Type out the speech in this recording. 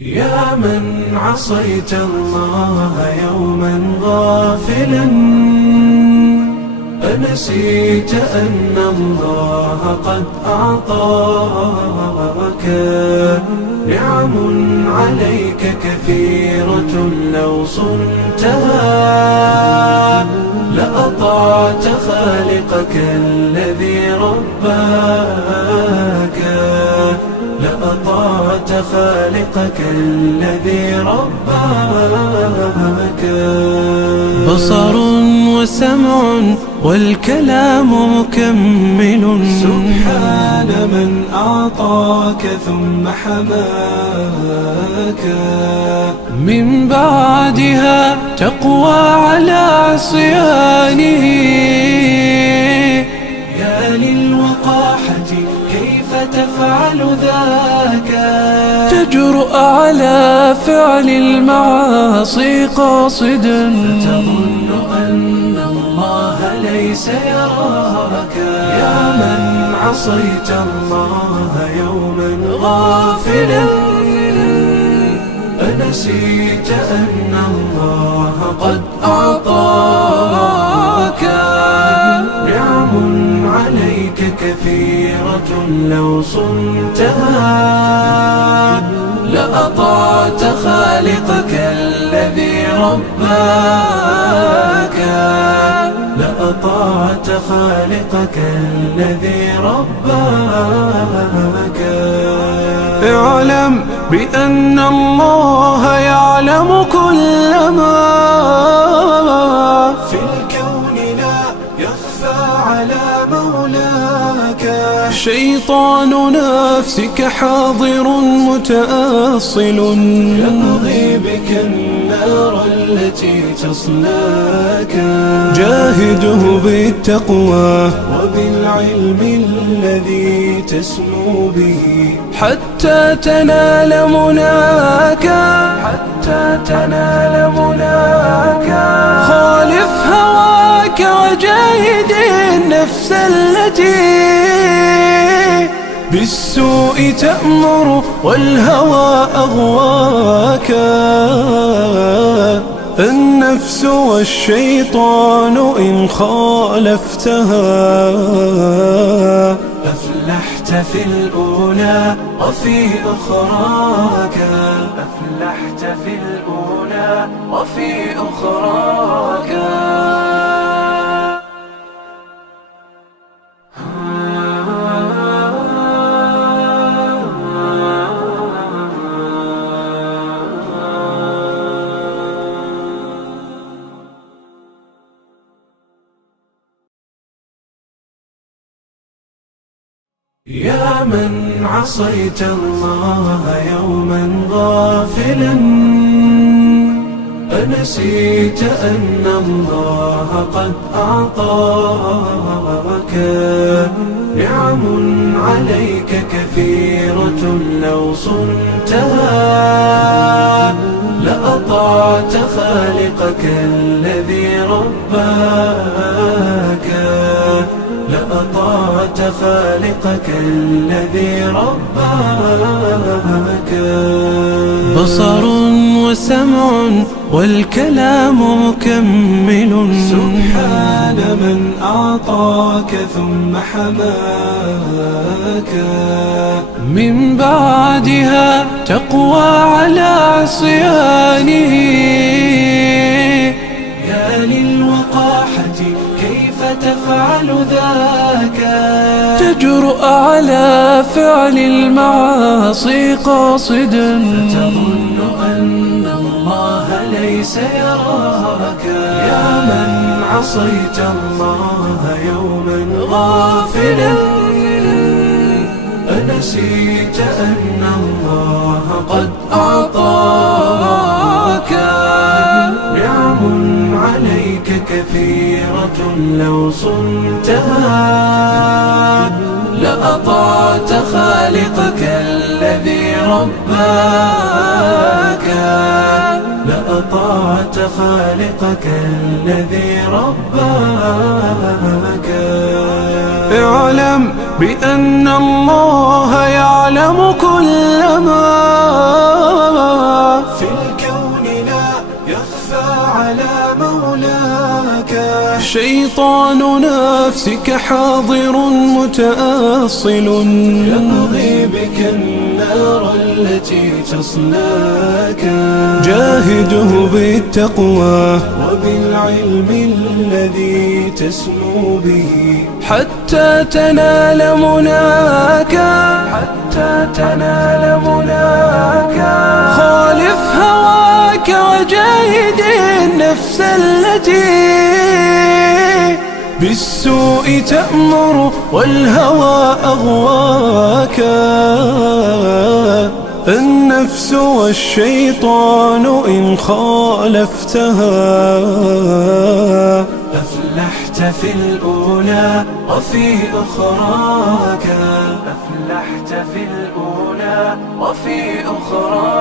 يا من عصيت الله يوما غافلا، أنسيت أن الله قد أعطاك نعم عليك كثيرة، لو صنتها لأطعت خالقك الذي رباك، لأطعت خالقك الذي رباك. بصر وسمع والكلام مكمل، سبحان من أعطاك ثم حماك. من بعدها تقوى على عصيانه، يا للوقاحة كيف تفعل ذاك؟ تجرؤ على فعل المعاصي قاصدا، فتظن أن الله ليس يراك. يا من عصيت الله يوما غافلا، أنسيت أن الله قد أعطاك نعم عليك كثيرة، لو صنتها لأطعت خالقك الذي رباك، لأطعت خالقك الذي رباك. اعلم بأن الله يعلم كل ما في الكون، لا يخفى على مولاك. شيطان نفسك حاضر متأصل، يبغي بك النار التي تصلاك. جاهده بالتقوى وبالعلم الذي تسمو به، حتى تنال مناك، حتى تنال مناك. خالف هواك وجاهد النفس التي بالسوء تأمر والهوى أغواك. النفس والشيطان إن خالفتها أفلحت في الأولى وفي أخراك، أفلحت في الأولى وفي أخراك. يا من عصيت الله يوما غافلا، أنسيت أن الله قد أعطاك نعم عليك كثيرة، لو صنتها لأطعت خالقك الذي رباك، لأطعت خالقك الذي رباك. بصر وسمع والكلام مكمل، سبحان من أعطاك ثم حماك. من بعدها تقوى على عصيانه، يا للوقاحة كيف تفعل ذاك؟ تجرؤ على فعل المعاصي قاصدا، فتظن أن الله ليس يراك. يا من عصيت الله يوما غافلا، أنسيت أن الله قد أعطاك نعم عليك كثيرة، لو صنتها لأطعت خالقك الذي رباك، لأطعت خالقك الذي رباك. اعلم بأن الله يعلم كل ما شيطان نفسك حاضر متأصل، يبغي بك النار التي تصلاك. جاهده بالتقوى وبالعلم الذي تسمو به، حتى تنال مناك، حتى تنال مناك. خالف هواك وجاهد النفس التي بالسوء تأمر والهوى أغواك. النفس والشيطان إن خالفتها أفلحت في الأولى وفي أخراك. أفلحت في الأولى وفي أخراك.